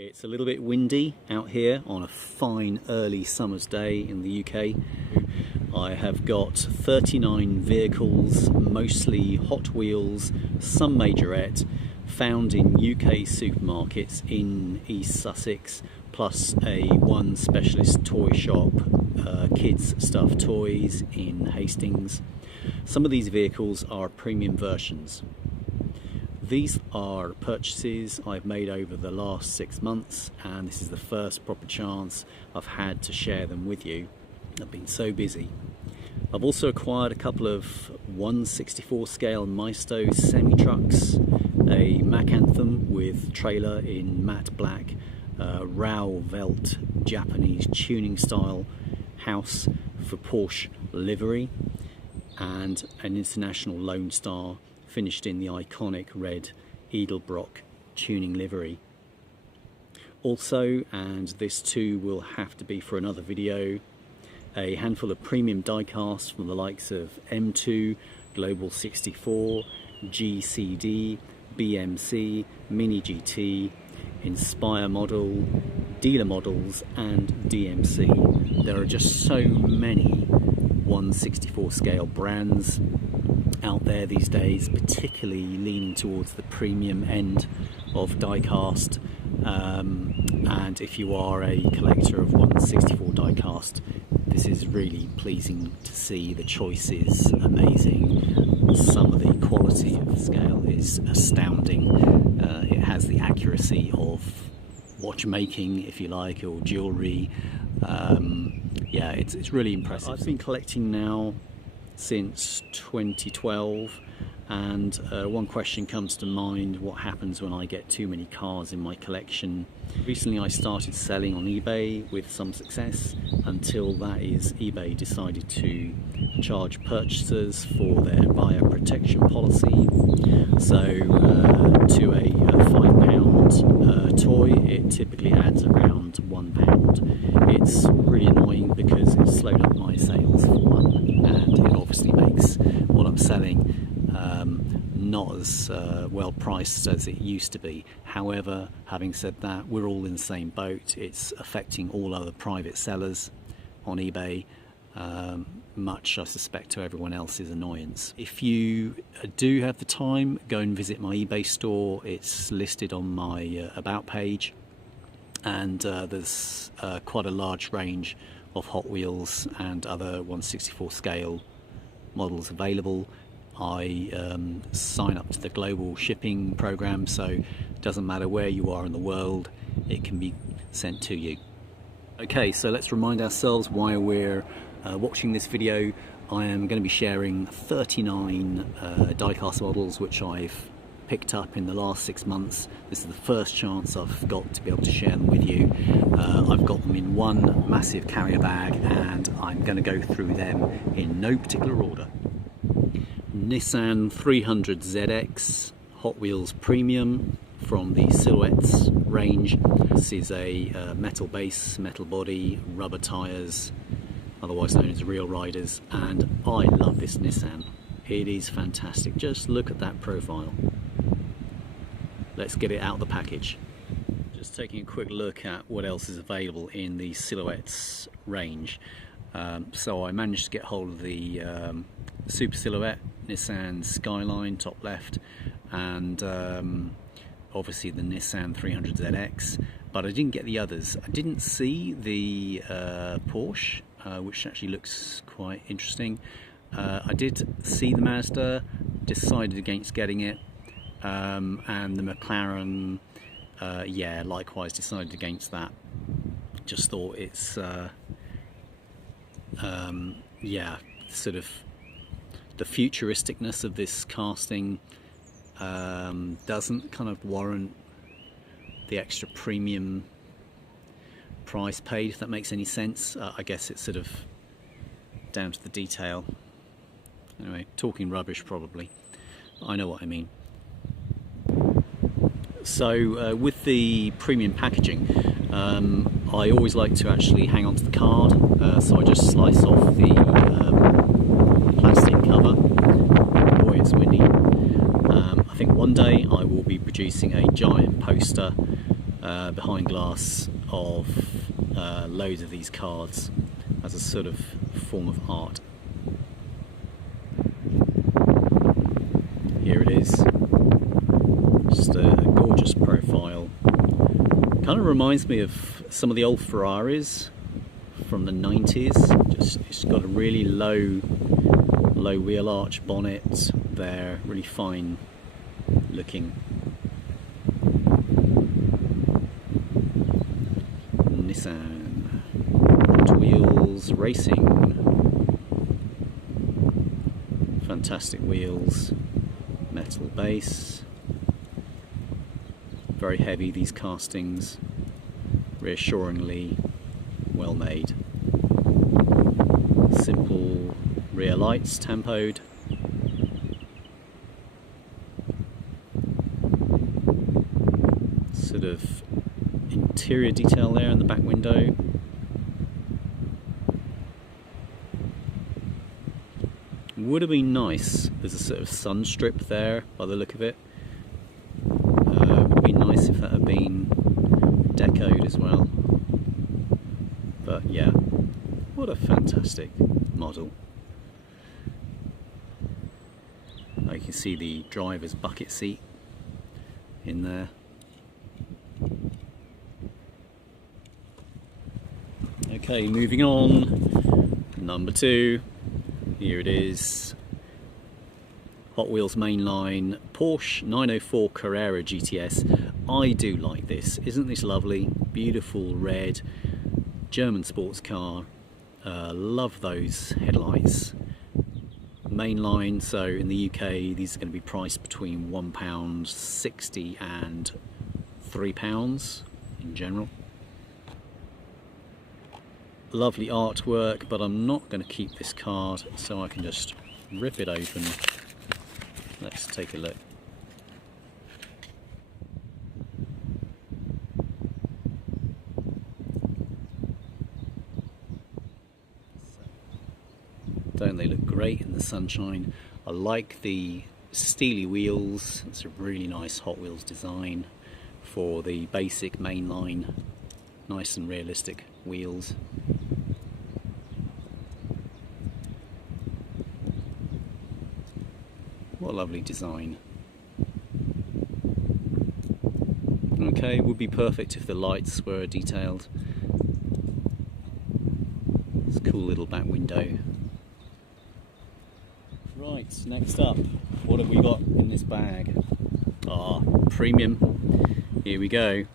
It's a little bit windy out here on a fine early summer's day in the UK. I have got 39 vehicles, mostly Hot Wheels, some Majorette, found in UK supermarkets in East Sussex, plus one specialist toy shop, kids stuffed toys in Hastings. Some of these vehicles are premium versions. These are purchases I've made over the last 6 months, and this is the first proper chance I've had to share them with you. I've been so busy. I've also acquired a couple of 1/64 scale Maisto semi-trucks, a Mack Anthem with trailer in matte black, Rao Velt Japanese tuning style house for Porsche livery, and an International Lone Star finished in the iconic red Edelbrock tuning livery. Also, and this too will have to be for another video, a handful of premium diecasts from the likes of M2, Global 64, GCD, BMC, Mini GT, Inspire model, dealer models and DMC. There are just so many 1/64 scale brands out there these days, particularly leaning towards the premium end of diecast, and if you are a collector of 1/64 diecast, this is really pleasing to see. The choice is amazing. Some of the quality of the scale is astounding. It has the accuracy of watchmaking, if you like, or jewellery. Yeah, it's really impressive. I've been collecting now since 2012, and one question comes to mind: what happens when I get too many cars in my collection? Recently I started selling on eBay with some success, until that is eBay decided to charge purchasers for their buyer protection policy. So to a £5 toy it typically adds around £1. It's really annoying because it slowed up my sales for one, and it obviously makes what I'm selling not as well priced as it used to be. However, having said that, we're all in the same boat. It's affecting all other private sellers on eBay, much I suspect to everyone else's annoyance. If you do have the time, go and visit my eBay store. It's listed on my About page, and there's quite a large range of Hot Wheels and other 1/64 scale models available. I sign up to the global shipping program, so it doesn't matter where you are in the world, it can be sent to you. Okay, so let's remind ourselves why we're watching this video. I am going to be sharing 39 diecast models which I've picked up in the last 6 months. This is the first chance I've got to be able to share them with you. I've got them in one massive carrier bag, and I'm going to go through them in no particular order. Nissan 300ZX Hot Wheels Premium from the Silhouettes range. This is a metal base, metal body, rubber tyres, otherwise known as real riders, and I love this Nissan. It is fantastic. Just look at that profile. Let's get it out of the package. Just taking a quick look at what else is available in the Silhouettes range. So I managed to get hold of the Super Silhouette Nissan Skyline top left, and obviously the Nissan 300ZX, but I didn't get the others. I didn't see the Porsche, which actually looks quite interesting. I did see the Mazda, decided against getting it, and the McLaren, yeah, likewise decided against that. Just thought it's yeah, sort of the futuristicness of this casting doesn't kind of warrant the extra premium price paid, if that makes any sense. I guess it's sort of down to the detail. Anyway, talking rubbish probably. I know what I mean. So with the premium packaging, I always like to actually hang on to the card, so I just slice off the plastic cover. Boy, it's windy. I think one day I will be producing a giant poster behind glass of loads of these cards as a sort of form of art. Here it is, just a gorgeous profile. Kind of reminds me of some of the old Ferraris from the 90s. It's got a really low wheel arch bonnet there, really fine looking. Nissan Hot Wheels Racing. Fantastic wheels, metal base, very heavy these castings, reassuringly well made. Simple rear lights, tempoed. Sort of interior detail there in the back window. Would have been nice, there's a sort of sun strip there by the look of it. Would have been nice if that had been decoed as well. But yeah, what a fantastic model. You can see the driver's bucket seat in there. Okay, moving on. Number 2. Here it is. Hot Wheels mainline Porsche 904 Carrera GTS. I do like this. Isn't this lovely? Beautiful red German sports car. Love those headlights. Mainline, so in the UK these are going to be priced between £1.60 and £3 in general. Lovely artwork, but I'm not going to keep this card, so I can just rip it open. Let's take a look. Don't they look great in the sunshine? I like the steely wheels. It's a really nice Hot Wheels design for the basic mainline. Nice and realistic wheels. What a lovely design. Okay, would be perfect if the lights were detailed. It's a cool little back window. Right, next up, what have we got in this bag? Premium. Here we go.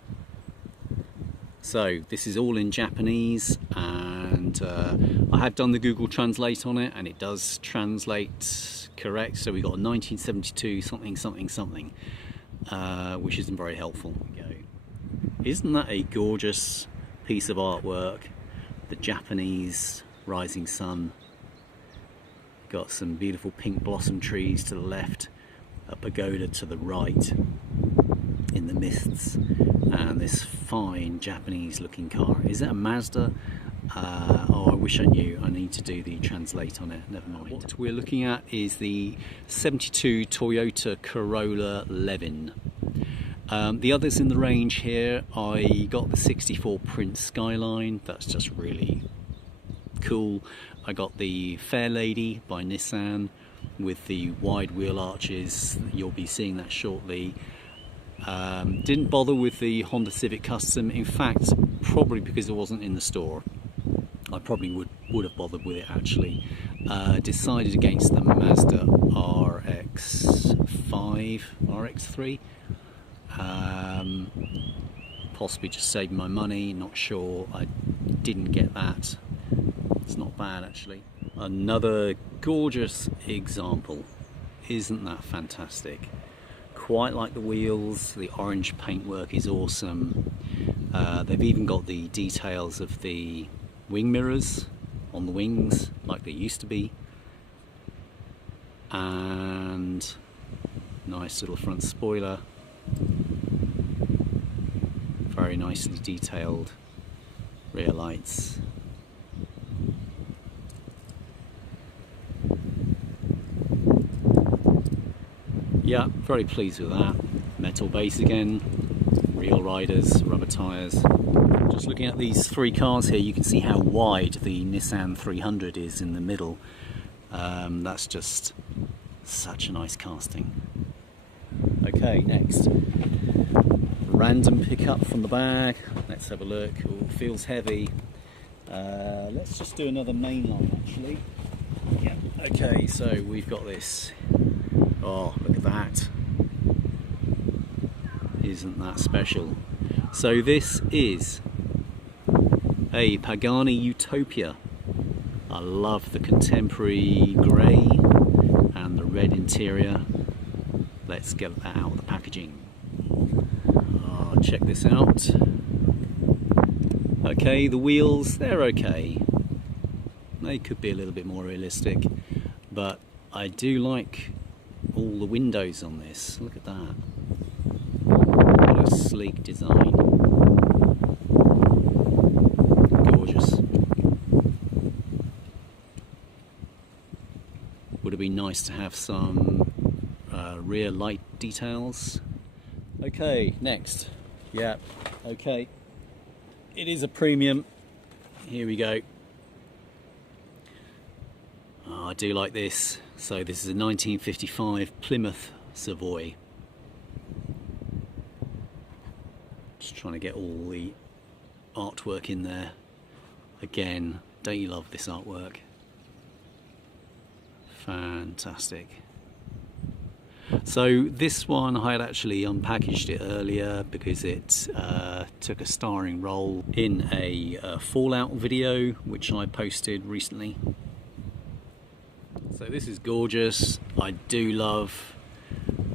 So this is all in Japanese, and I have done the Google Translate on it, and it does translate correct. So we got a 1972 something something something, which isn't very helpful. Isn't that a gorgeous piece of artwork? The Japanese rising sun. Got some beautiful pink blossom trees to the left, a pagoda to the right in the mists, and this fine Japanese looking car. Is that a Mazda? Oh, I wish I knew. I need to do the translate on it. Never mind. What we're looking at is the 72 Toyota Corolla Levin. The others in the range here, I got the 64 Prince Skyline. That's just really cool. I got the Fair Lady by Nissan with the wide wheel arches. You'll be seeing that shortly. Didn't bother with the Honda Civic Custom. In fact, probably because it wasn't in the store. I probably would have bothered with it actually. Decided against the Mazda RX-5, RX-3. Possibly just saving my money, not sure. I didn't get that. It's not bad actually. Another gorgeous example. Isn't that fantastic? Quite like the wheels. The orange paintwork is awesome. They've even got the details of the wing mirrors on the wings like they used to be, and nice little front spoiler. Very nicely detailed rear lights. Yeah, very pleased with that. Metal base again, real riders, rubber tyres. Just looking at these three cars here, you can see how wide the Nissan 300 is in the middle. That's just such a nice casting. Okay, next. Random pickup from the bag. Let's have a look. Oh, feels heavy. Let's just do another mainline actually. Yeah. Okay, so we've got this. Oh, look at that. Isn't that special? So this is a Pagani Utopia. I love the contemporary grey and the red interior. Let's get that out of the packaging. Oh, check this out. Okay, the wheels, they're okay. They could be a little bit more realistic, but I do like all the windows on this. Look at that. What a sleek design. Gorgeous. Would it be nice to have some rear light details? Okay, next. Yeah, okay. It is a premium. Here we go. Oh, I do like this. So this is a 1955 Plymouth Savoy. Just trying to get all the artwork in there. Again, don't you love this artwork? Fantastic. So this one, I had actually unpackaged it earlier because it took a starring role in a Fallout video which I posted recently. So this is gorgeous. I do love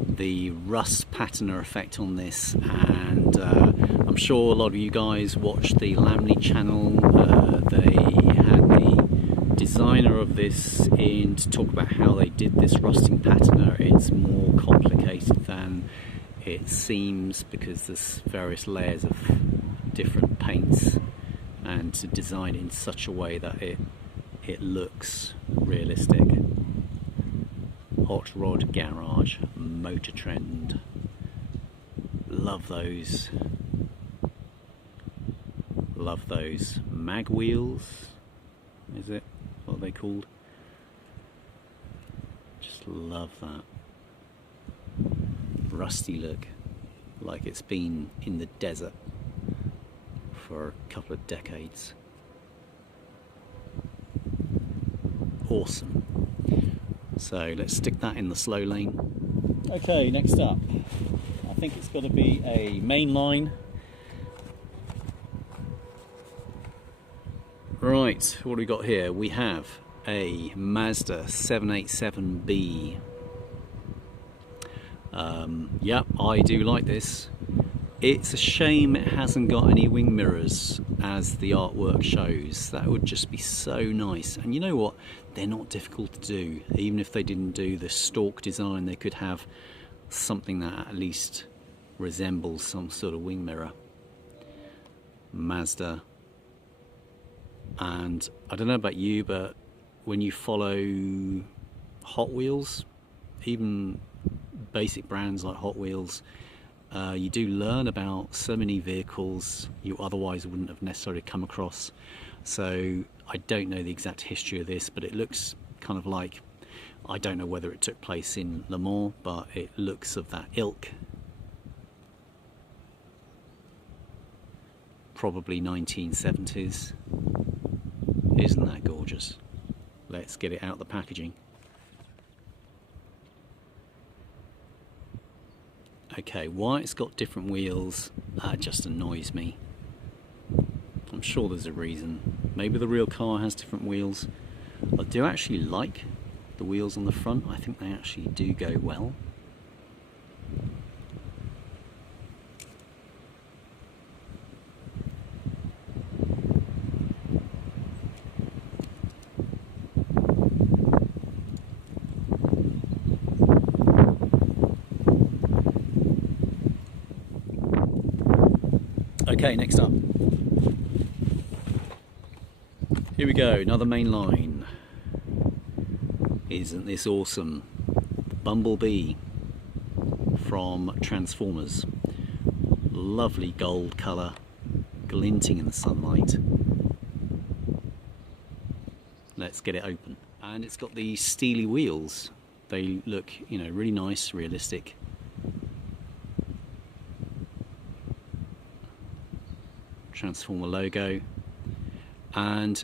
the rust patterner effect on this, and I'm sure a lot of you guys watched the Lamley channel. They had the designer of this in to talk about how they did this rusting patterner. It's more complicated than it seems because there's various layers of different paints, and to design it in such a way that it looks realistic. Hot Rod Garage, Motor Trend. Love those. Love those mag wheels. Is it? What are they called? Just love that. Rusty look. Like it's been in the desert for a couple of decades. Awesome. So let's stick that in the slow lane. Okay, next up, I think it's got to be a mainline. Right, what do we got here? We have a Mazda 787B. Yep, I do like this. It's a shame it hasn't got any wing mirrors as the artwork shows. That would just be so nice. And you know what? They're not difficult to do. Even if they didn't do the stalk design, they could have something that at least resembles some sort of wing mirror. Mazda. And I don't know about you, but when you follow Hot Wheels, even basic brands like Hot Wheels, you do learn about so many vehicles you otherwise wouldn't have necessarily come across. So I don't know the exact history of this, but it looks kind of like, I don't know whether it took place in Le Mans, but it looks of that ilk. Probably 1970s. Isn't that gorgeous? Let's get it out the packaging. Okay, why it's got different wheels, that just annoys me. I'm sure there's a reason. Maybe the real car has different wheels. I do actually like the wheels on the front. I think they actually do go well. Okay, next up. Here we go, another main line. Isn't this awesome? The Bumblebee from Transformers. Lovely gold colour, glinting in the sunlight. Let's get it open. And it's got these steely wheels. They look, you know, really nice, realistic. Transformer logo. And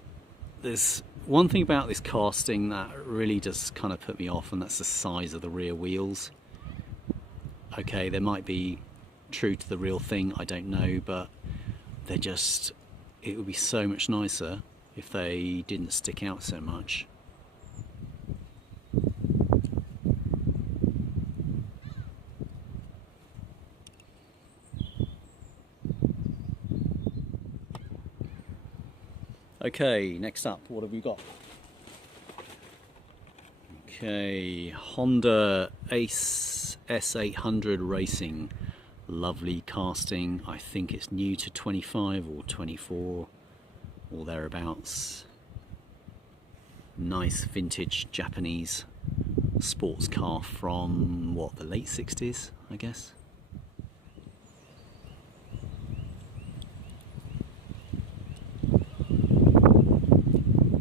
there's one thing about this casting that really does kind of put me off, and that's the size of the rear wheels. Okay, they might be true to the real thing, I don't know, but they're just, it would be so much nicer if they didn't stick out so much. Okay, next up, what have we got? Okay, Honda Ace S800 Racing. Lovely casting. I think it's new to 25 or 24 or thereabouts. Nice vintage Japanese sports car from, what, the late 60s, I guess?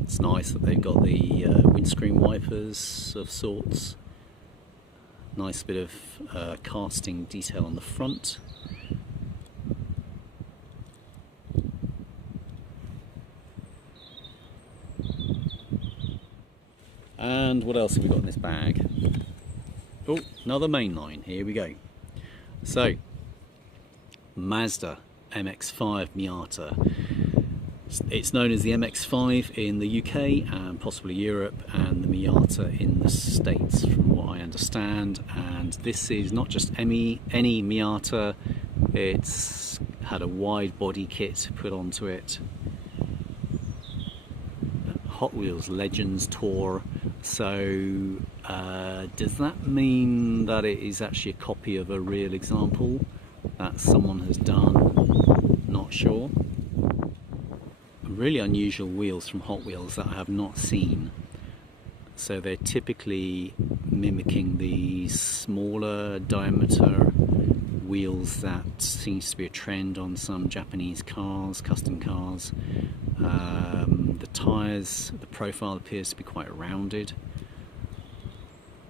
It's nice that they've got the windscreen wipers of sorts. Nice bit of casting detail on the front. And what else have we got in this bag? Oh, another mainline. Here we go. So, Mazda MX-5 Miata. It's known as the MX-5 in the UK and possibly Europe, and the Miata in the States, from what I understand. And this is not just any Miata, it's had a wide body kit put onto it. Hot Wheels Legends Tour. So does that mean that it is actually a copy of a real example that someone has done? Not sure. Really unusual wheels from Hot Wheels that I have not seen. So they're typically mimicking the smaller diameter wheels that seems to be a trend on some Japanese cars, custom cars. The tyres, the profile appears to be quite rounded.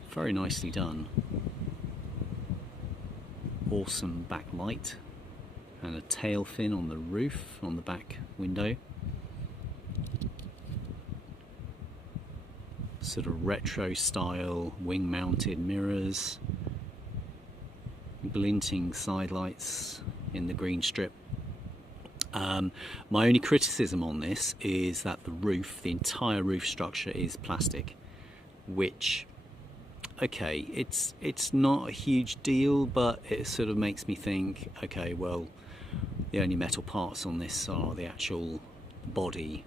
Very nicely done. Awesome backlight and a tail fin on the roof, on the back window. Sort of retro style wing mounted mirrors, glinting side lights in the green strip. My only criticism on this is that the roof, the entire roof structure, is plastic, which, okay, it's not a huge deal, but it sort of makes me think, okay, well, the only metal parts on this are the actual body,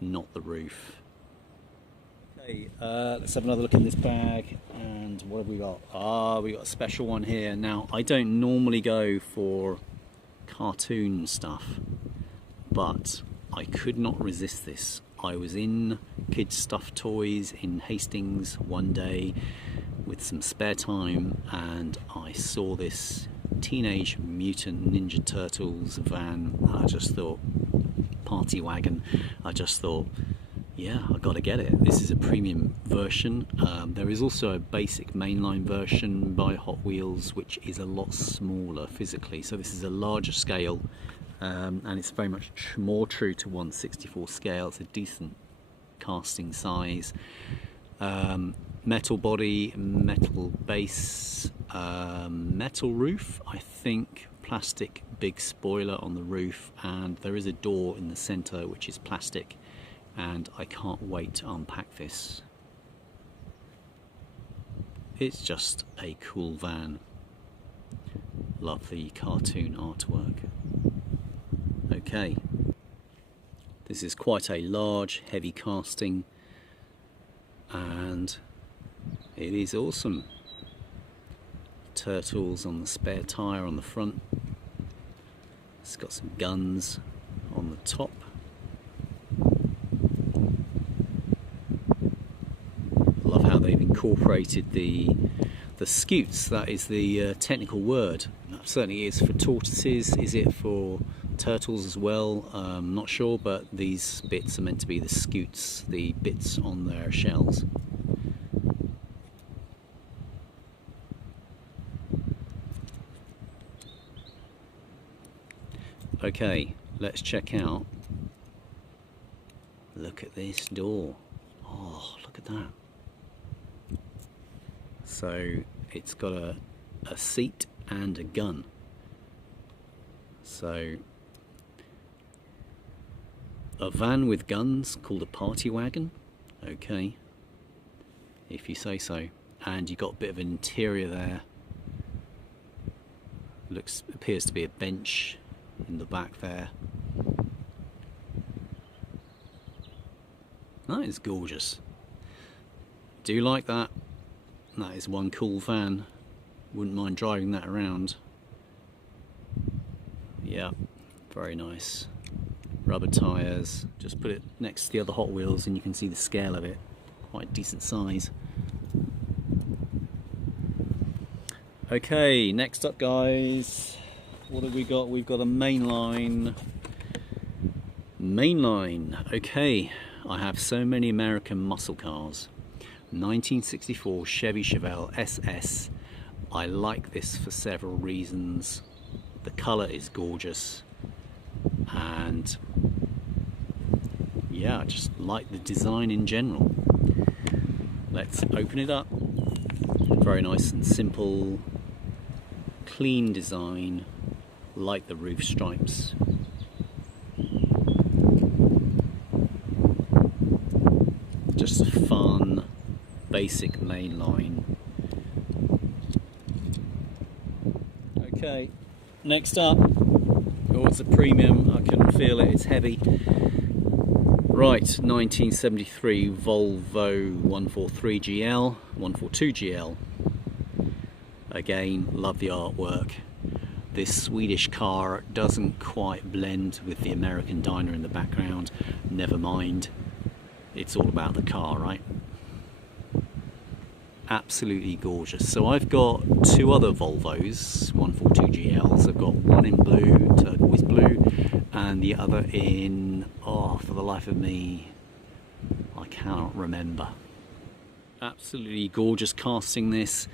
not the roof. Okay, let's have another look in this bag, and what have we got? We got a special one here. Now, I don't normally go for cartoon stuff, but I could not resist this. I was in kids' stuffed toys in Hastings one day with some spare time, and I saw this Teenage Mutant Ninja Turtles van. I just thought, party wagon, I just thought, yeah, I gotta get it. This is a premium version. There is also a basic mainline version by Hot Wheels, which is a lot smaller physically. So this is a larger scale, and it's very much more true to 1/64 scale. It's a decent casting size. Metal body, metal base, metal roof, I think, plastic big spoiler on the roof, and there is a door in the centre which is plastic. And I can't wait to unpack this. It's just a cool van. Love the cartoon artwork. Okay, this is quite a large, heavy casting, and it is awesome. Turtles on the spare tyre on the front. It's got some guns on the top. Love how they've incorporated the scutes. That is the technical word. certainly is for tortoises. Is it for turtles as well? Not sure, but these bits are meant to be the scutes, the bits on their shells. Okay, let's check out. Look at this door. Oh, look at that. So it's got a seat and a gun. So a van with guns called a party wagon. Okay, if you say so. And you've got a bit of an interior there. Appears to be a bench in the back there. That is gorgeous. Do you like that? That is one cool van. Wouldn't mind driving that around. Yeah, very nice. Rubber tyres. Just put it next to the other Hot Wheels and you can see the scale of it. Quite decent size. Okay, next up guys, what have we got? We've got a mainline. Okay, I have so many American muscle cars. 1964 Chevy Chevelle SS. I like this for several reasons. The colour is gorgeous, and yeah, I just like the design in general. Let's open it up. Very nice and simple, clean design, like the roof stripes. Just a fun, basic mainline. Okay, next up. Oh, it's a premium. I can feel it. It's heavy. Right, 1973 Volvo 143GL, 142GL. Again, love the artwork. This Swedish car doesn't quite blend with the American diner in the background. Never mind. It's all about the car, right? Absolutely gorgeous. So I've got two other Volvos, 142GLs. I've got one in blue, turquoise blue, and the other in, oh, for the life of me, I cannot remember. Absolutely gorgeous casting this.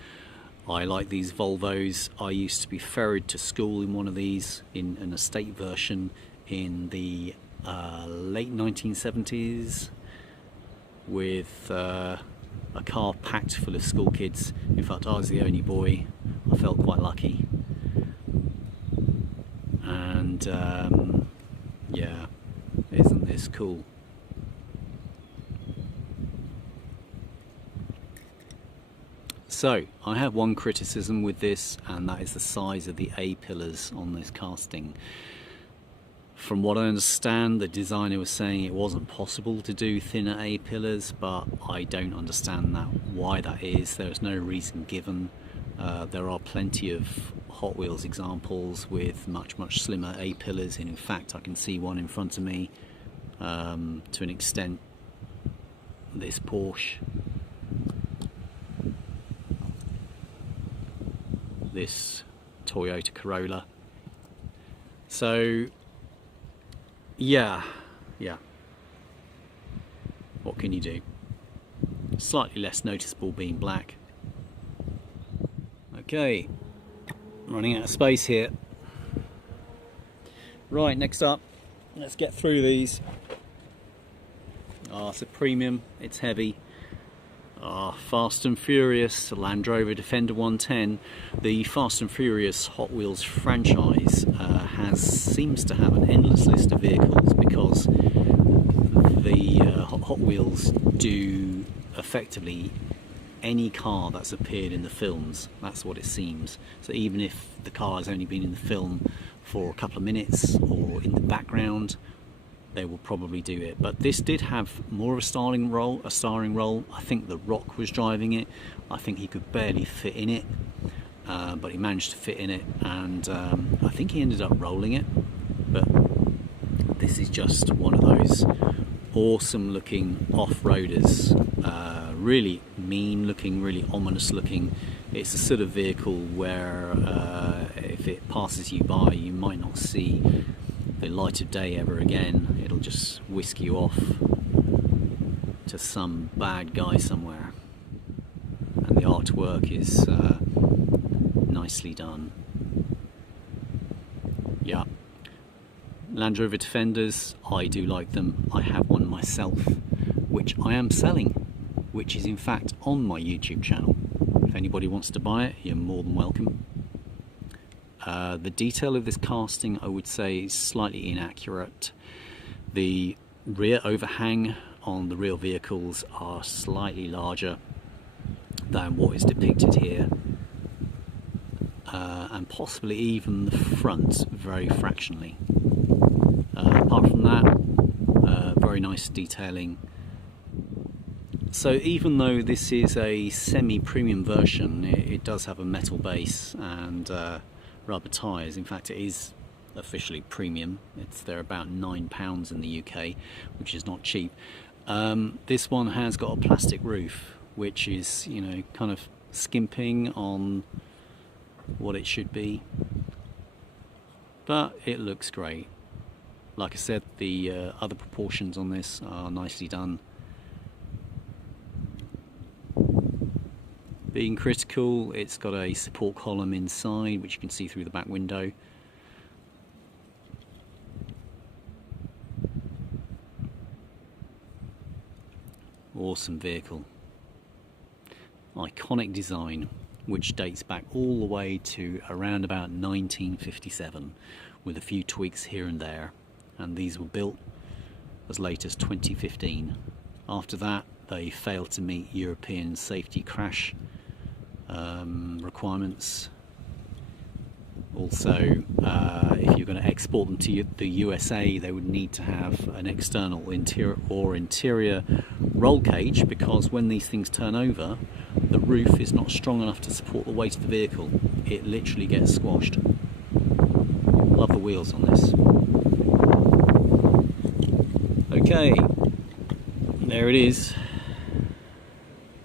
I like these Volvos. I used to be ferried to school in one of these, in an estate version in the late 1970s with a car packed full of school kids. In fact, I was the only boy. I felt quite lucky. And yeah, isn't this cool? So, I have one criticism with this, and that is the size of the A-pillars on this casting. From what I understand, the designer was saying it wasn't possible to do thinner A-pillars, but I don't understand why that is. There is no reason given. There are plenty of Hot Wheels examples with much slimmer A-pillars, and in fact I can see one in front of me to an extent. This Porsche, this Toyota Corolla. So yeah, what can you do? Slightly less noticeable being black. Okay, running out of space here. Right, next up, let's get through these. It's a premium, it's heavy. Fast and Furious, Land Rover Defender 110. The Fast and Furious Hot Wheels franchise seems to have an endless list of vehicles, because the Hot Wheels do effectively any car that's appeared in the films. That's what it seems. So even if the car has only been in the film for a couple of minutes or in the background, they will probably do it. But this did have more of a starring role. I think The Rock was driving it. I think he could barely fit in it, but he managed to fit in it, and I think he ended up rolling it. But this is just one of those awesome looking off-roaders, really mean looking, really ominous looking. It's a sort of vehicle where if if it passes you by, you might not see the light of day ever again. It'll just whisk you off to some bad guy somewhere. And the artwork is nicely done. Yeah. Land Rover Defenders, I do like them. I have one myself, which I am selling, which is in fact on my YouTube channel. If anybody wants to buy it, you're more than welcome. The detail of this casting, I would say, is slightly inaccurate. The rear overhang on the real vehicles are slightly larger than what is depicted here, and possibly even the front very fractionally. Apart from that, very nice detailing. So even though this is a semi-premium version, it does have a metal base and rubber tyres. In fact, it is officially premium. They're about £9 in the UK, which is not cheap. This one has got a plastic roof, which is, you know, kind of skimping on what it should be, but it looks great. Like I said, the other proportions on this are nicely done. Being critical, it's got a support column inside, which you can see through the back window. Awesome vehicle. Iconic design, which dates back all the way to around about 1957, with a few tweaks here and there. And these were built as late as 2015. After that, they failed to meet European safety crash requirements. Also, if you're going to export them to the USA, they would need to have an external interior roll cage, because when these things turn over, the roof is not strong enough to support the weight of the vehicle. It literally gets squashed. Love the wheels on this. Okay, there it is.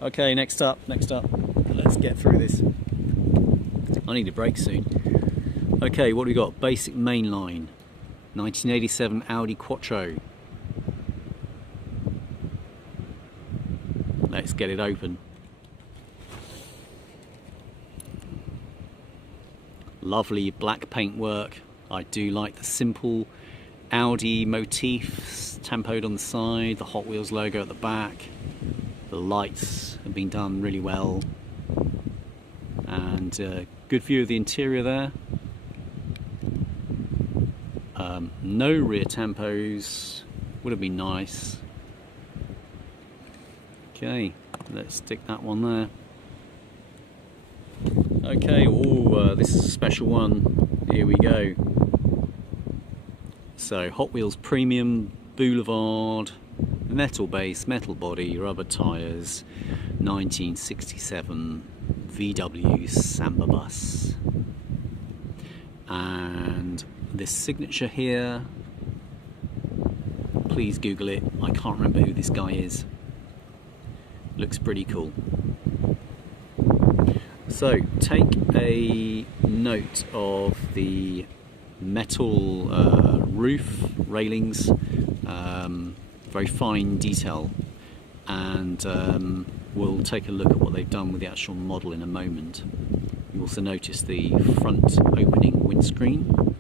Okay, next up, let's get through this. I need a break soon. Okay, what do we got? Basic mainline, 1987 Audi Quattro. Let's get it open. Lovely black paintwork. I do like the simple Audi motifs tampoed on the side, the Hot Wheels logo at the back. The lights have been done really well, and good view of the interior there. No rear tampos, would have been nice. Okay, let's stick that one there. Okay, this is a special one. Here we go. So Hot Wheels Premium Boulevard, metal base, metal body, rubber tyres, 1967 VW Samba bus. And this signature here, please Google it. I can't remember who this guy is. Looks pretty cool. So take a note of the metal roof railings, very fine detail, and we'll take a look at what they've done with the actual model in a moment. You also notice the front opening windscreen.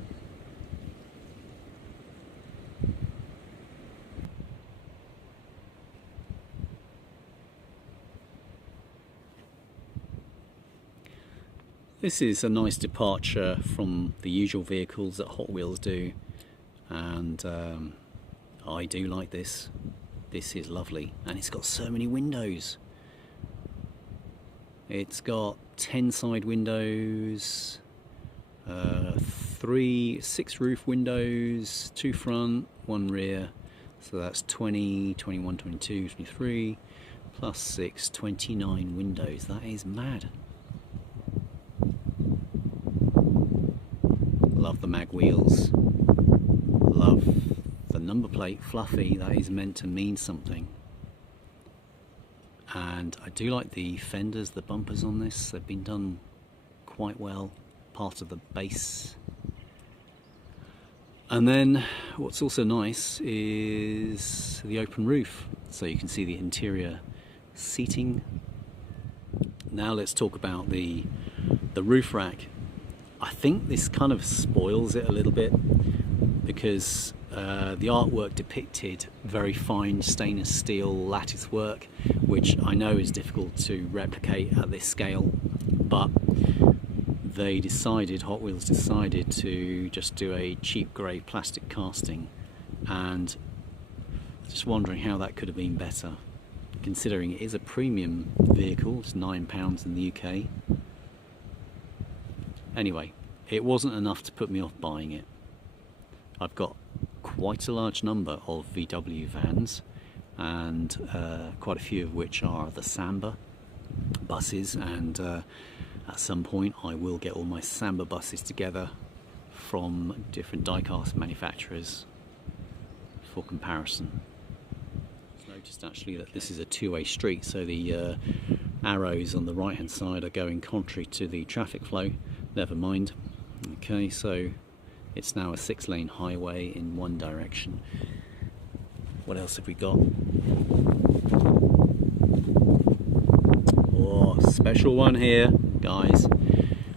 This is a nice departure from the usual vehicles that Hot Wheels do, and I do like this. This is lovely, and it's got so many windows. It's got 10 side windows, 6 roof windows, 2 front, 1 rear, so that's 20, 21, 22, 23, plus 6, 29 windows. That is mad. Love the mag wheels, love the number plate, fluffy, that is meant to mean something. And I do like the fenders, the bumpers on this, they've been done quite well, part of the base. And then what's also nice is the open roof, so you can see the interior seating. Now let's talk about the roof rack. I think this kind of spoils it a little bit, because the artwork depicted very fine stainless steel lattice work, which I know is difficult to replicate at this scale, but they decided, Hot Wheels decided, to just do a cheap grey plastic casting, and just wondering how that could have been better, considering it is a premium vehicle. It's £9 in the UK. Anyway, it wasn't enough to put me off buying it. I've got quite a large number of VW vans, and quite a few of which are the Samba buses, and at some point I will get all my Samba buses together from different diecast manufacturers for comparison. I've noticed actually that this is a two-way street, so the arrows on the right hand side are going contrary to the traffic flow. Never mind. Okay, so it's now a 6-lane highway in one direction. What else have we got? Oh, special one here, guys.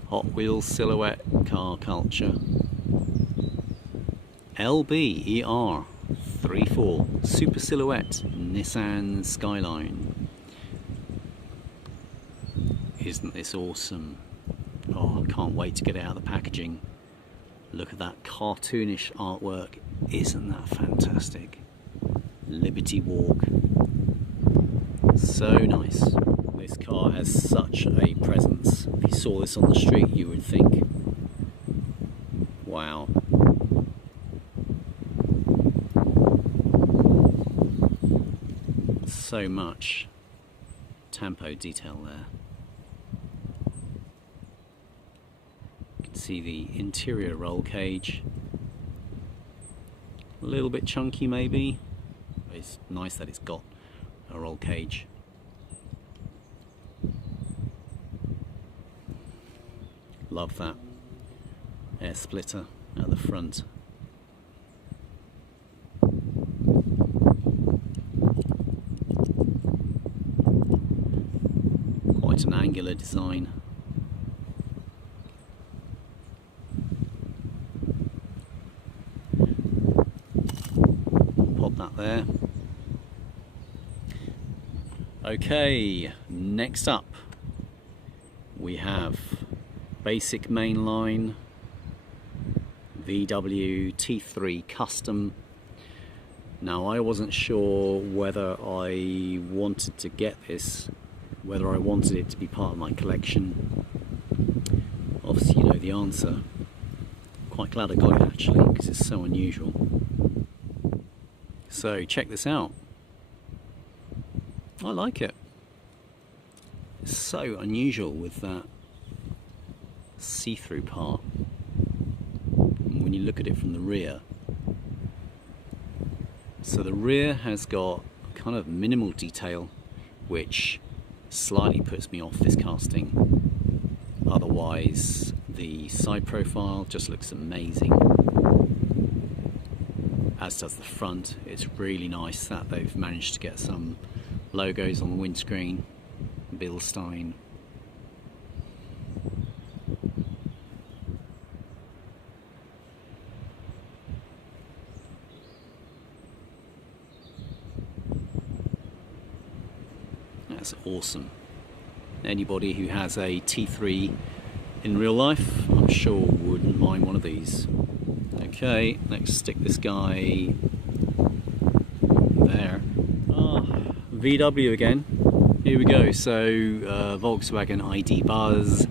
Hot Wheels silhouette car culture. LB ER34 Super Silhouette Nissan Skyline. Isn't this awesome? Oh, I can't wait to get it out of the packaging. Look at that cartoonish artwork. Isn't that fantastic? Liberty Walk. So nice. This car has such a presence. If you saw this on the street, you would think, wow. So much tampo detail there. See the interior roll cage, a little bit chunky maybe. It's nice that it's got a roll cage. Love that air splitter at the front. Quite an angular design. That there. Okay, next up we have basic mainline VW T3 Custom. Now I wasn't sure whether I wanted to get this, whether I wanted it to be part of my collection. Obviously you know the answer. Quite glad I got it actually, because it's so unusual. So check this out. I like it. It's so unusual with that see-through part. And when you look at it from the rear. So the rear has got kind of minimal detail, which slightly puts me off this casting. Otherwise, the side profile just looks amazing. As does the front. It's really nice that they've managed to get some logos on the windscreen. Bilstein. That's awesome. Anybody who has a T3 in real life, I'm sure wouldn't mind one of these. Okay, let's stick this guy there. VW again. Here we go. So Volkswagen ID Buzz.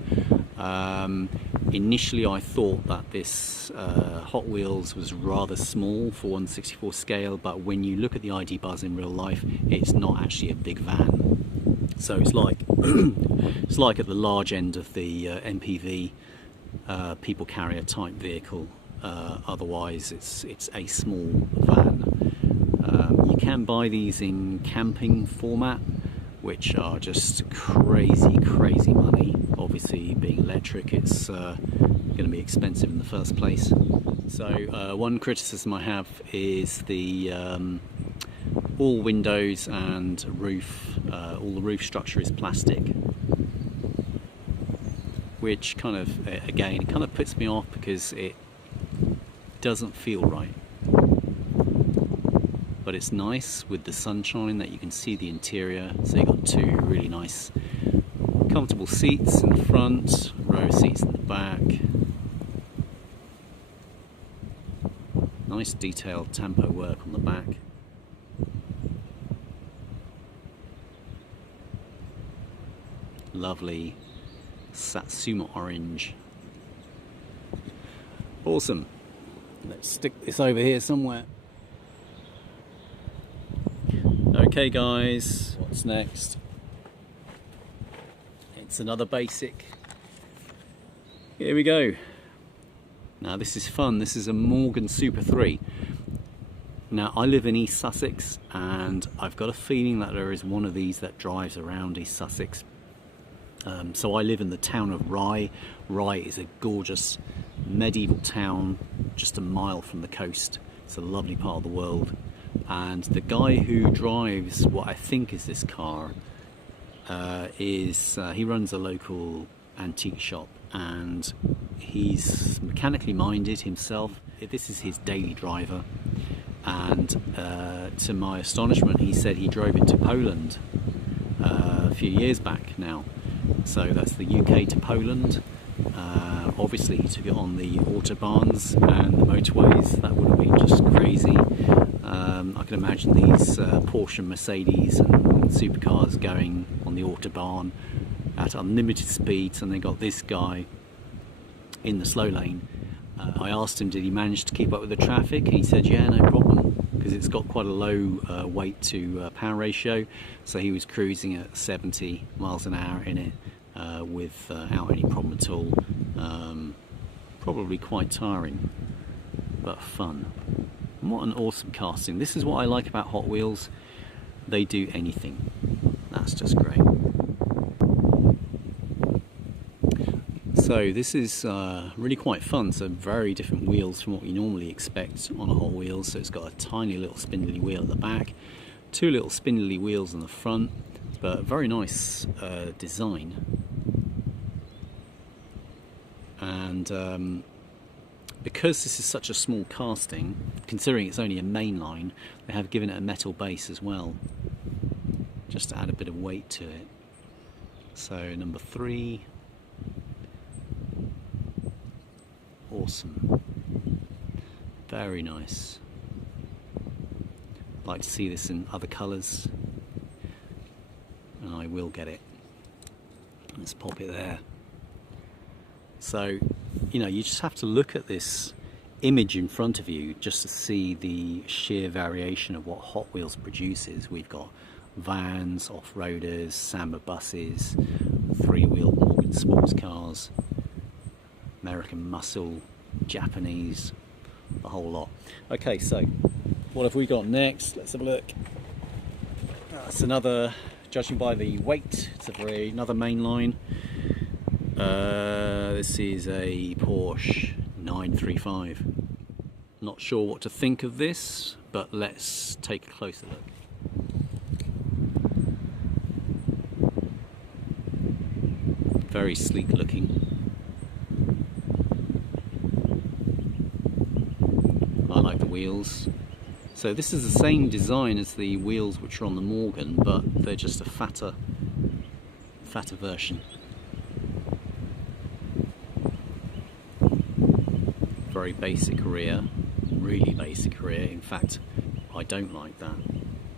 Initially I thought that this Hot Wheels was rather small for 1/64 scale, but when you look at the ID Buzz in real life, it's not actually a big van. So it's like it's like at the large end of the MPV people carrier type vehicle. Otherwise it's a small van. You can buy these in camping format, which are just crazy money. Obviously being electric, it's going to be expensive in the first place. So one criticism I have is the all windows and roof, all the roof structure is plastic, which kind of, again, it kind of puts me off because it doesn't feel right. But it's nice with the sunshine that you can see the interior. So you've got two really nice comfortable seats in the front, row of seats in the back. Nice detailed tempo work on the back. Lovely Satsuma orange. Awesome. Let's stick this over here somewhere. Okay guys, what's next? It's another basic. Here we go. Now this is fun. This is a Morgan Super 3. Now I live in East Sussex and I've got a feeling that there is one of these that drives around East Sussex. So I live in the town of Rye. Rye is a gorgeous medieval town just a mile from the coast. It's a lovely part of the world. And the guy who drives what I think is this car he runs a local antique shop, and he's mechanically minded himself. This is his daily driver, and to my astonishment he said he drove it to Poland a few years back now. So that's the UK to Poland. Obviously he took it on the autobahns and the motorways. That would have been just crazy. I can imagine these Porsche, Mercedes and supercars going on the autobahn at unlimited speeds, and they got this guy in the slow lane. I asked him, did he manage to keep up with the traffic? He said, yeah, no problem, because it's got quite a low weight to power ratio. So he was cruising at 70 miles an hour in it without any problem at all. Probably quite tiring, but fun. And what an awesome casting. This is what I like about Hot Wheels. They do anything. That's just great. So this is really quite fun. So very different wheels from what you normally expect on a Hot Wheels. So it's got a tiny little spindly wheel at the back, two little spindly wheels in the front, but very nice design. And because this is such a small casting, considering it's only a mainline, they have given it a metal base as well, just to add a bit of weight to it. So number 3. Awesome. Very nice. I'd like to see this in other colours, and I will get it. Let's pop it there. So, you know, you just have to look at this image in front of you just to see the sheer variation of what Hot Wheels produces. We've got vans, off-roaders, Samba buses, three-wheel Morgan sports cars, American muscle, Japanese, the whole lot. Okay, so what have we got next? Let's have a look. That's another, judging by the weight, it's another mainline. This is a Porsche 935. Not sure what to think of this, but let's take a closer look. Very sleek looking. I like the wheels. So this is the same design as the wheels which are on the Morgan, but they're just a fatter version. Very basic rear, really basic rear. In fact, I don't like that.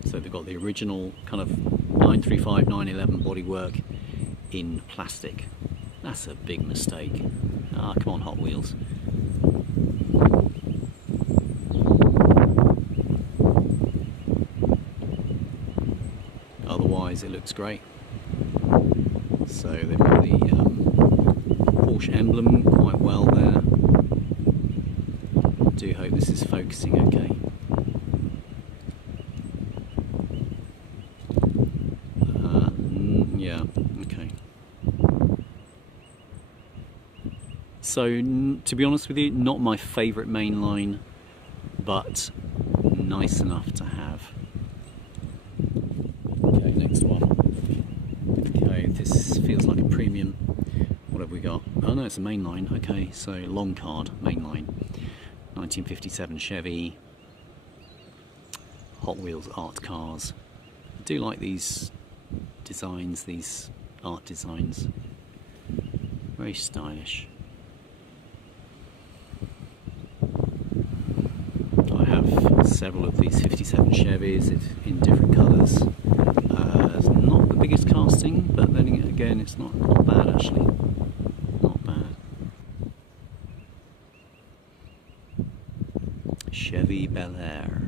So they've got the original kind of 935, 911 bodywork in plastic. That's a big mistake. Ah, come on, Hot Wheels. Otherwise, it looks great. So they've got the Porsche emblem quite well there. I do hope this is focusing okay. Yeah, okay. So to be honest with you, not my favourite mainline, but nice enough to have. Okay, next one. Okay, this feels like a premium. What have we got? Oh no, it's a mainline. Okay, so long card, mainline. 1957 Chevy. Hot Wheels art cars. I do like these designs, these art designs. Very stylish. I have several of these 57 Chevys in different colours. It's not the biggest casting, but then again, it's not bad actually. Not bad. Chevy Bel Air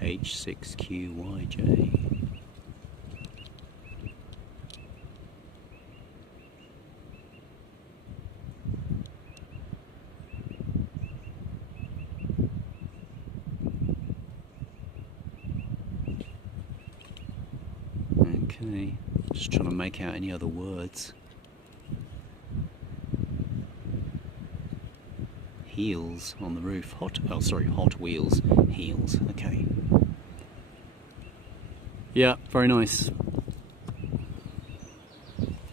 H6QYJ. Okay, just trying to make out any other words. Heels on the roof. Hot Wheels heels. Okay. Yeah, very nice.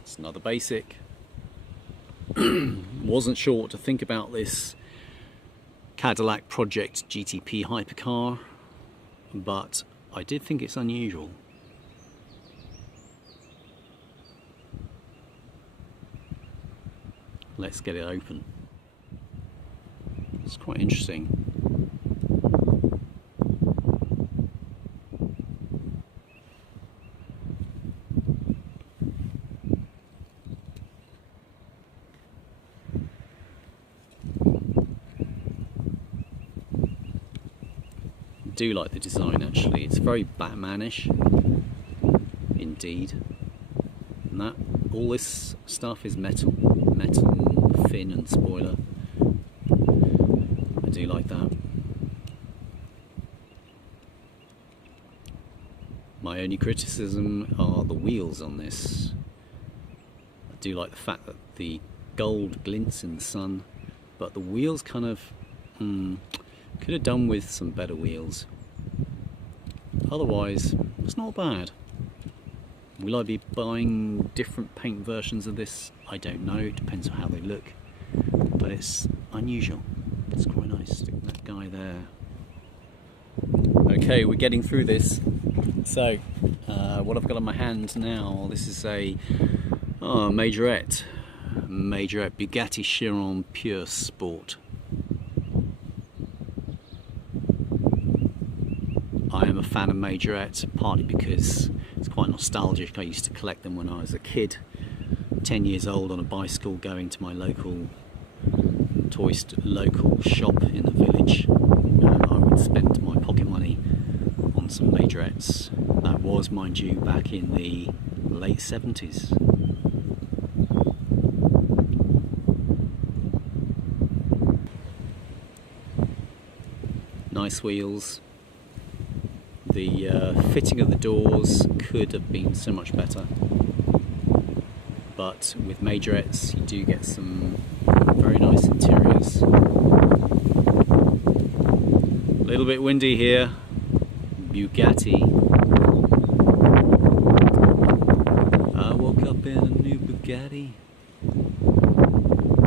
It's another basic. Wasn't sure what to think about this Cadillac Project GTP hypercar, but I did think it's unusual. Let's get it open. It's quite interesting. I do like the design actually. It's very Batmanish indeed. And that all this stuff is metal fin and spoiler. I do like that. My only criticism are the wheels on this. I do like the fact that the gold glints in the sun, but the wheels kind of could have done with some better wheels. Otherwise, it's not bad. Will I be buying different paint versions of this? I don't know, it depends on how they look. But it's unusual. It's quite nice. Stick that guy there. Okay, we're getting through this. So, what I've got on my hand now, this is a Majorette Bugatti Chiron Pure Sport. I am a fan of Majorette, partly because it's quite nostalgic. I used to collect them when I was a kid, 10 years old, on a bicycle going to my local local shop in the village. I would spend my pocket money on some Majorettes. That was, mind you, back in the late 70s. Nice wheels. The fitting of the doors could have been so much better, but with Majorettes you do get some very nice interiors. A little bit windy here. Bugatti. I woke up in a new Bugatti.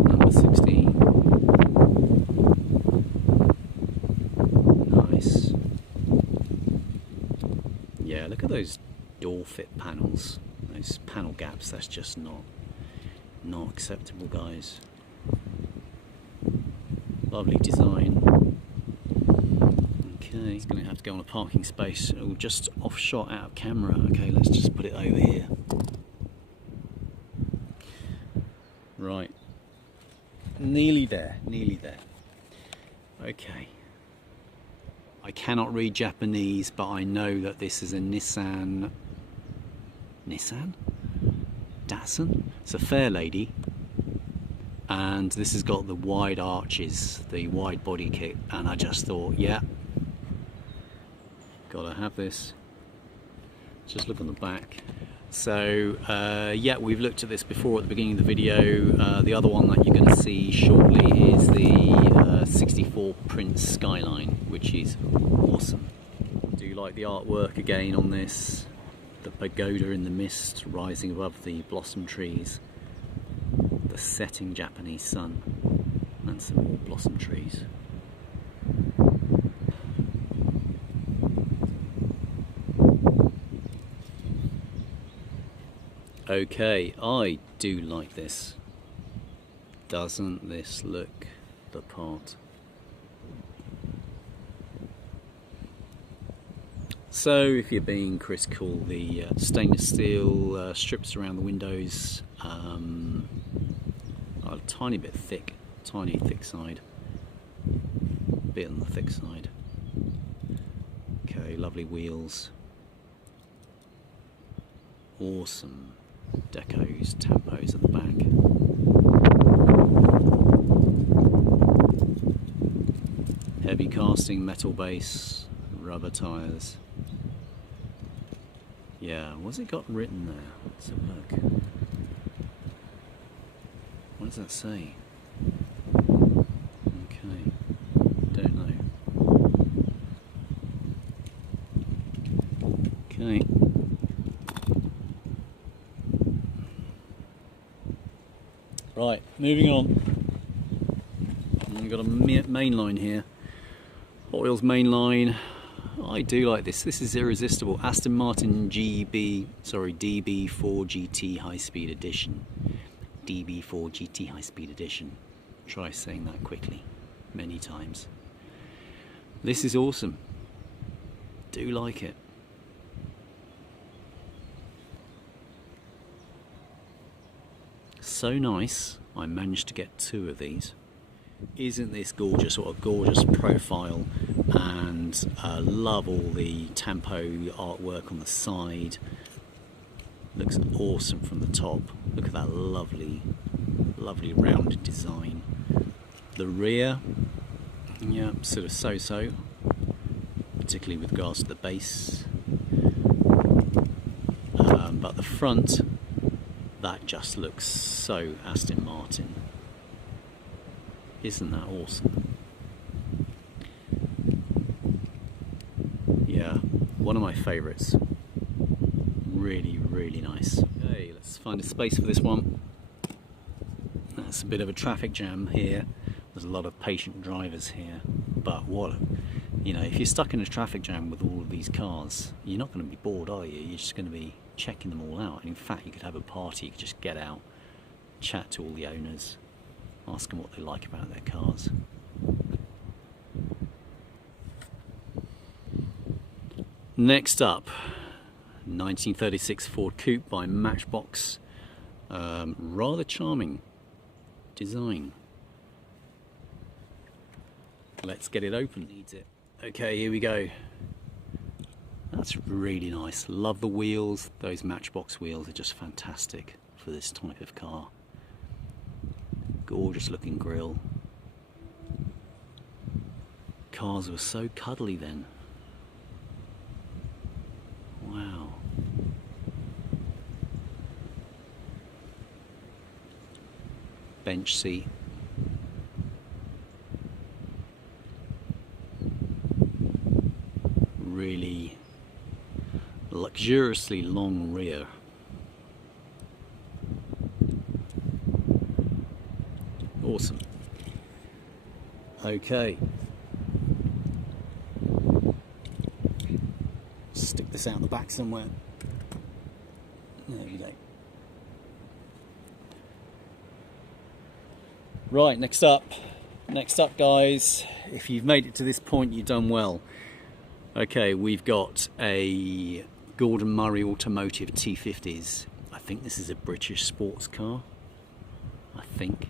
Number 16. Nice. Yeah, look at those door fit panels. Those panel gaps, that's just not acceptable, guys. Lovely design. Okay, it's going to have to go on a parking space. Oh, just off shot out of camera. Okay, let's just put it over here. Right. Nearly there, nearly there. Okay. I cannot read Japanese, but I know that this is a Nissan? Datsun? It's a fair lady. And this has got the wide arches, the wide body kit, and I just thought, yeah, gotta have this. Just look on the back. So yeah, we've looked at this before at the beginning of the video. The other one that you're going to see shortly is the 64 Prince Skyline, which is awesome. Do you like the artwork again on this? The pagoda in the mist rising above the blossom trees, the setting Japanese sun, and some more blossom trees. Okay, I do like this. Doesn't this look the part? So if you're being critical, the stainless steel strips around the windows are a tiny bit thick, tiny thick side, bit on the thick side. Okay, lovely wheels, awesome decos, tampos at the back. Heavy casting, metal base, rubber tyres. Yeah, what's it got written there? Let's have a look. What does that say? Okay, don't know. Okay. Right, moving on. We've got a mainline here. Hot Wheels mainline. I do like this. This is irresistible. Aston Martin DB4 GT High Speed Edition. DB4 GT High Speed Edition. Try saying that quickly, many times. This is awesome. Do like it. So nice. I managed to get 2 of these. Isn't this gorgeous? What a gorgeous profile, and love all the tempo artwork on the side. Looks awesome from the top. Look at that lovely rounded design. The rear, yeah, sort of so-so, particularly with regards to the base. But the front, that just looks so Aston Martin. Isn't that awesome? Yeah, one of my favourites. Really, really nice. Okay, let's find a space for this one. That's a bit of a traffic jam here. There's a lot of patient drivers here. But what, you know, if you're stuck in a traffic jam with all of these cars, you're not going to be bored, are you? You're just going to be checking them all out. And in fact, you could have a party. You could just get out, chat to all the owners, ask them what they like about their cars. Next up, 1936 Ford Coupe by Matchbox. Rather charming design. Let's get it open. Needs it. Okay, here we go. That's really nice. Love the wheels. Those Matchbox wheels are just fantastic for this type of car. Gorgeous looking grille. Cars were so cuddly then. Wow. Bench seat. Really luxuriously long rear. Awesome. Okay. Stick this out the back somewhere. There you go. Right, next up guys, if you've made it to this point, you've done well. Okay, we've got a Gordon Murray Automotive T50s. I think this is a British sports car. I think.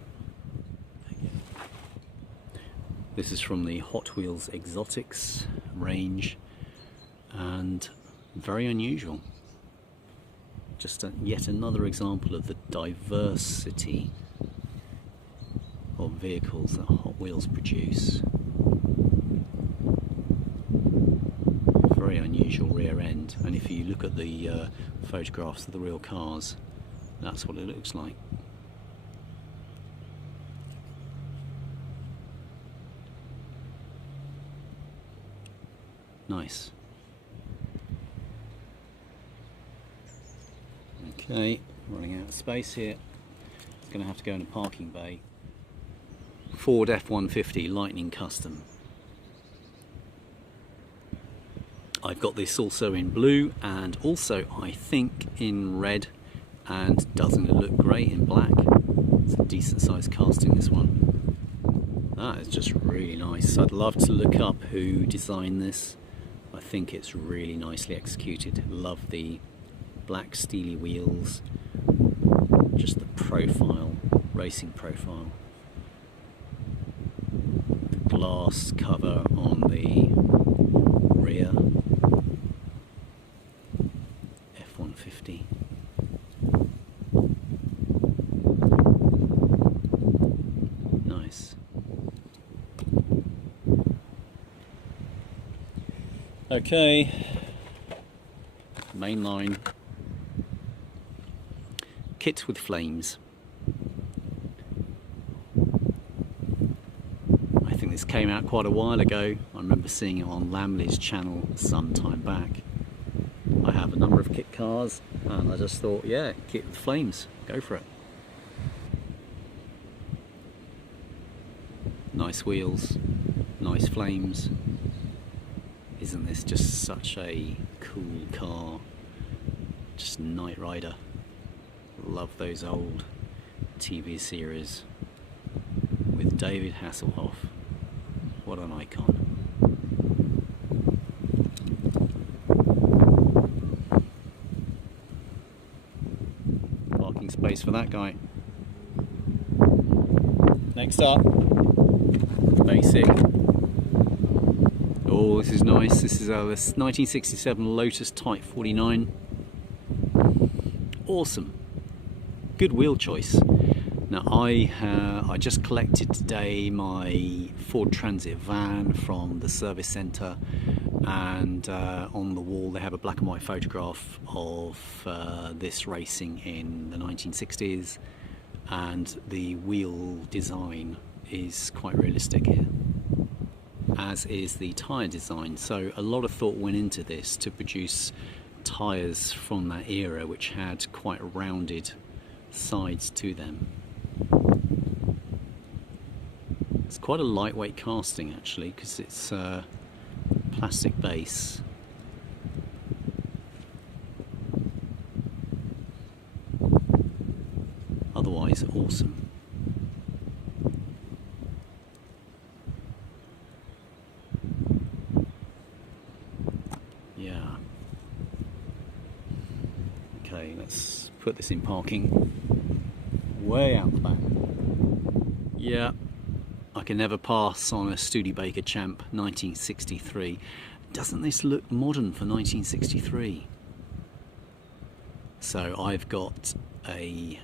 This is from the Hot Wheels Exotics range, and very unusual. Just yet another example of the diversity of vehicles that Hot Wheels produce. Very unusual. is your rear end, and if you look at the photographs of the real cars, that's what it looks like. Nice. Okay, running out of space here. It's going to have to go in a parking bay. Ford F-150 Lightning Custom. I've got this also in blue and also I think in red, and doesn't it look great in black? It's a decent sized casting, this one. That is just really nice. I'd love to look up who designed this. I think it's really nicely executed. Love the black steely wheels, just the profile, racing profile. The glass cover on the rear. F-150. Nice. Okay, mainline kit with flames. I think this came out quite a while ago. I remember seeing it on Lamley's channel some time back. I have a number of kit cars and I just thought, yeah, kit with flames, go for it. Nice wheels, nice flames. Isn't this just such a cool car? Just Knight Rider. Love those old TV series with David Hasselhoff. What an icon. Parking space for that guy. Next up, basic. Oh, this is nice. This is this 1967 Lotus Type 49. Awesome. Good wheel choice. Now I just collected today my Ford Transit van from the service centre, and on the wall they have a black and white photograph of this racing in the 1960s, and the wheel design is quite realistic here, as is the tyre design. So a lot of thought went into this to produce tyres from that era which had quite rounded sides to them. It's quite a lightweight casting actually, because it's plastic base. Otherwise awesome. Yeah. Okay, let's put this in parking. Way out the back. Yeah, I can never pass on a Studebaker Champ 1963. Doesn't this look modern for 1963? So I've got a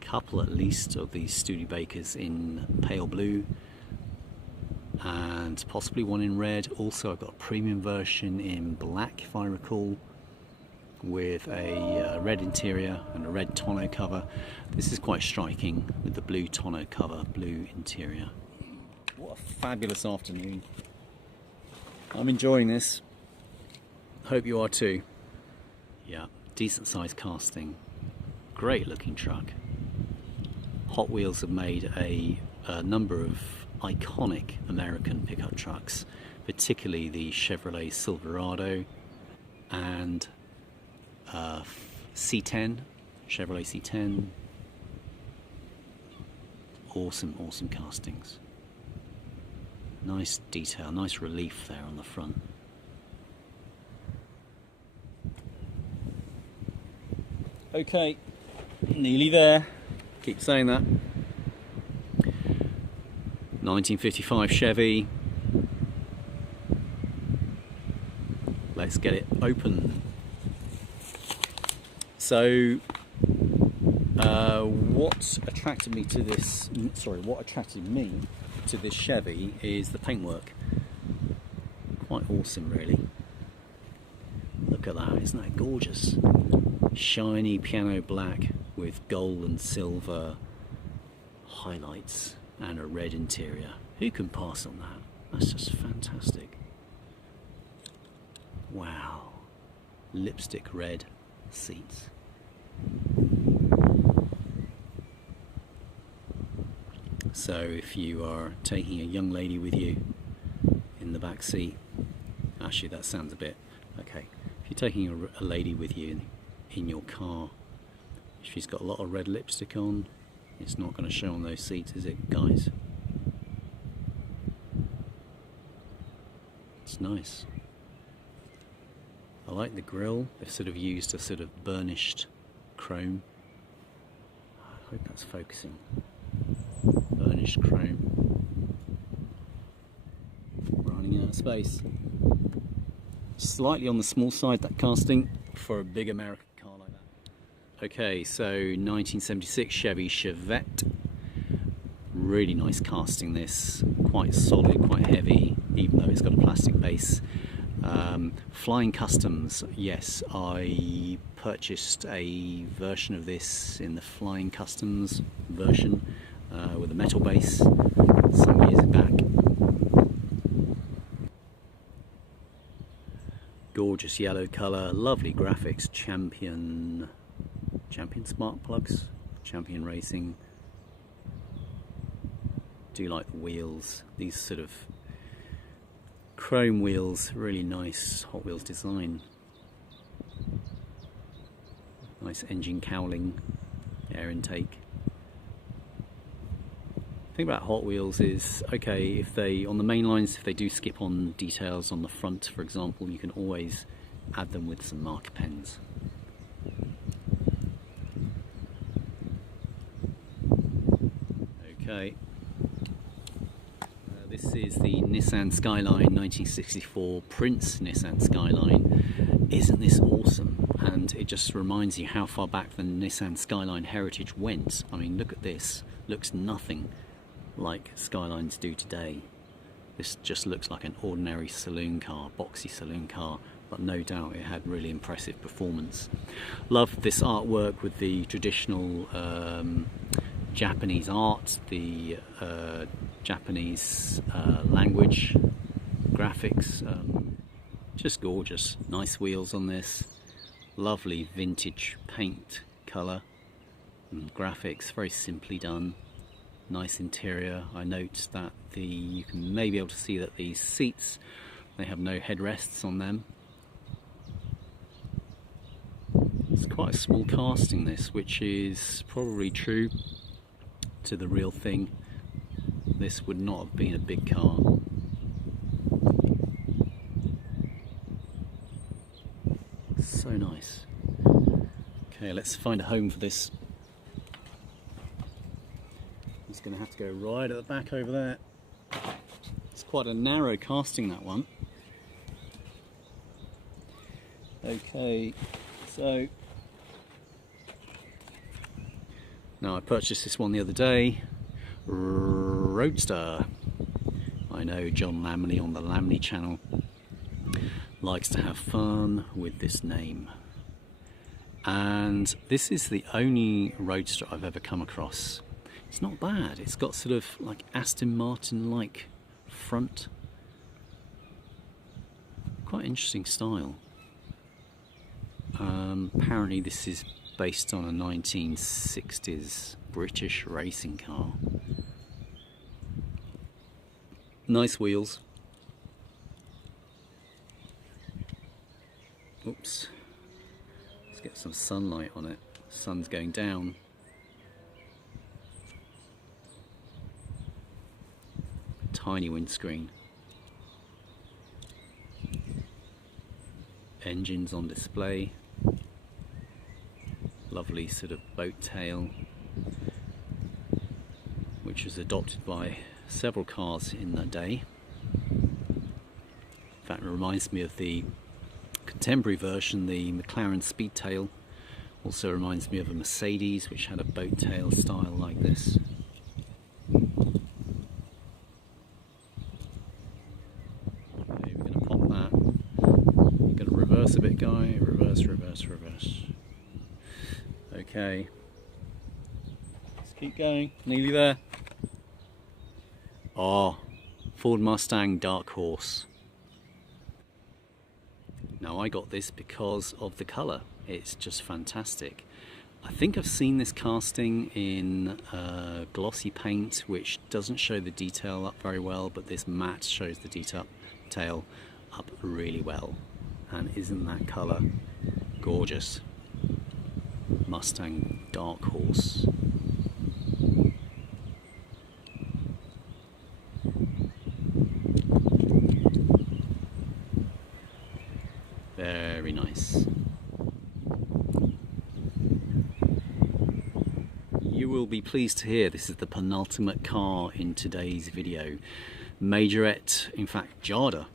couple at least of these Studebakers in pale blue and possibly one in red. Also I've got a premium version in black if I recall, with a red interior and a red tonneau cover. This is quite striking with the blue tonneau cover, blue interior. What a fabulous afternoon. I'm enjoying this. Hope you are too. Yeah, decent sized casting. Great looking truck. Hot Wheels have made a number of iconic American pickup trucks, particularly the Chevrolet Silverado and C10, Chevrolet C10. Awesome, awesome castings. Nice detail, nice relief there on the front. Okay, nearly there. Keep saying that. 1955 Chevy. Let's get it open. So, what attracted me to this? What attracted me to this Chevy is the paintwork. Quite awesome, really. Look at that, isn't that gorgeous? Shiny piano black with gold and silver highlights and a red interior. Who can pass on that? That's just fantastic. Wow. Lipstick red seats. So if you are taking a young lady with you in the back seat, actually that sounds a bit okay. If you're taking a lady with you in your car, if she's got a lot of red lipstick on, it's not going to show on those seats, is it, guys? It's nice. I like the grille. They've sort of used a sort of burnished chrome. I hope that's focusing. Burnished chrome. Running out of space. Slightly on the small side, that casting, for a big American car like that. Okay, so 1976 Chevy Chevette. Really nice casting this. Quite solid, quite heavy, even though it's got a plastic base. Flying Customs, yes, I purchased a version of this in the Flying Customs version with a metal base some years back. Gorgeous yellow colour, lovely graphics, Champion spark plugs, Champion Racing. Do like the wheels, these sort of chrome wheels, really nice Hot Wheels design. Nice engine cowling, air intake. The thing about Hot Wheels is, okay, if they, on the main lines, if they do skip on details on the front, for example, you can always add them with some marker pens. Okay. This is the Nissan Skyline 1964 Prince Nissan Skyline. Isn't this awesome? And it just reminds you how far back the Nissan Skyline heritage went. I mean, look at this. Looks nothing like Skylines do today. This just looks like an ordinary saloon car, boxy saloon car, but no doubt it had really impressive performance. Love this artwork with the traditional Japanese art, the Japanese language, graphics, just gorgeous. Nice wheels on this, lovely vintage paint colour and graphics, very simply done. Nice interior. I note that you can maybe able to see that these seats, they have no headrests on them. It's quite a small casting this, which is probably true to the real thing. This would not have been a big car. So nice. Okay, let's find a home for this. It's going to have to go right at the back over there. It's quite a narrow casting, that one. Okay, so now I purchased this one the other day. Roadster. I know John Lamley on the Lamley channel likes to have fun with this name. And this is the only Roadster I've ever come across. It's not bad. It's got sort of like Aston Martin-like front. Quite interesting style. Apparently this is based on a 1960s British racing car. Nice wheels. Oops. Let's get some sunlight on it. Sun's going down. Tiny windscreen. Engines on display. Lovely sort of boat tail, which was adopted by several cars in that day. In fact, it reminds me of the contemporary version, the McLaren Speedtail. Also reminds me of a Mercedes, which had a boat tail style like this. Okay, we're going to pop that. We're going to reverse reverse a bit, guy. Reverse, reverse, reverse. Okay. Let's keep going. Nearly there. Oh, Ford Mustang Dark Horse. Now I got this because of the colour. It's just fantastic. I think I've seen this casting in glossy paint, which doesn't show the detail up very well, but this matte shows the detail up really well. And isn't that colour gorgeous? Mustang Dark Horse. Very nice. You will be pleased to hear this is the penultimate car in today's video. Majorette, in fact Jada,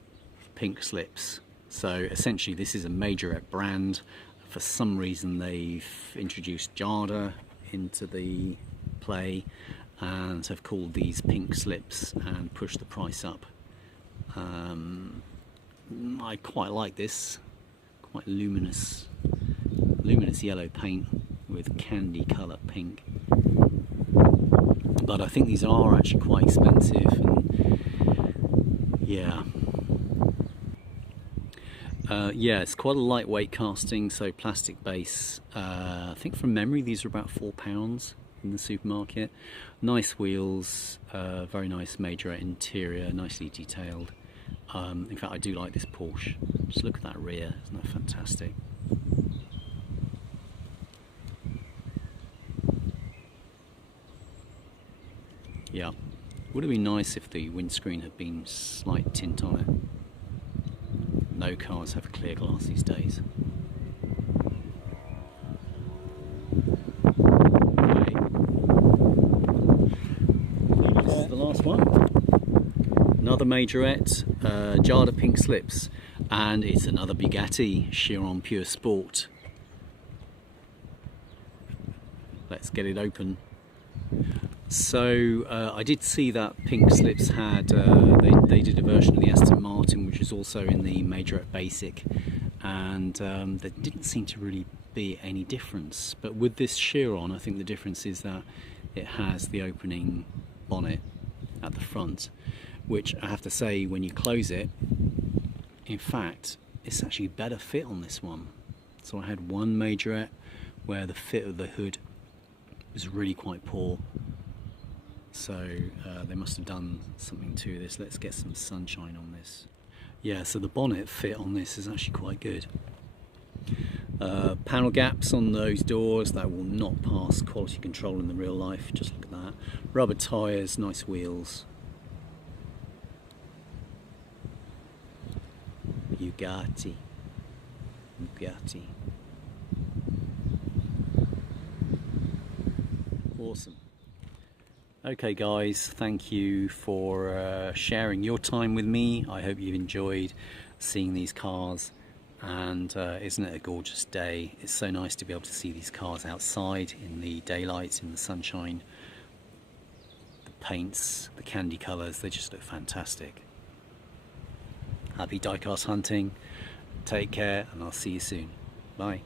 pink slips. So essentially this is a Majorette brand. For some reason they've introduced Jada into the play and have called these pink slips and pushed the price up. I quite like this. Quite luminous yellow paint with candy colour pink. But I think these are actually quite expensive, and yeah. Yeah, it's quite a lightweight casting, so plastic base. I think from memory these are about £4 in the supermarket. Nice wheels, very nice Majorette interior, nicely detailed. In fact, I do like this Porsche. Just look at that rear, isn't that fantastic? Yeah, would have been nice if the windscreen had been slight tint on it. No cars have clear glass these days. Okay. This is the last one. Another Majorette, Jada pink slips, and it's another Bugatti Chiron Pure Sport. Let's get it open. So I did see that pink slips had, they did a version of the Aston Martin which is also in the Majorette Basic, and there didn't seem to really be any difference. But with this Chiron, I think the difference is that it has the opening bonnet at the front, which I have to say, when you close it, in fact, it's actually better fit on this one. So I had one Majorette where the fit of the hood was really quite poor. So they must have done something to this. Let's get some sunshine on this. Yeah, so the bonnet fit on this is actually quite good. Panel gaps on those doors that will not pass quality control in the real life. Just look at that. Rubber tyres, nice wheels. Bugatti. Awesome. Okay guys, thank you for sharing your time with me. I hope you've enjoyed seeing these cars, and isn't it a gorgeous day? It's so nice to be able to see these cars outside in the daylight, in the sunshine. The paints, the candy colours, they just look fantastic. Happy diecast hunting, take care, and I'll see you soon. Bye.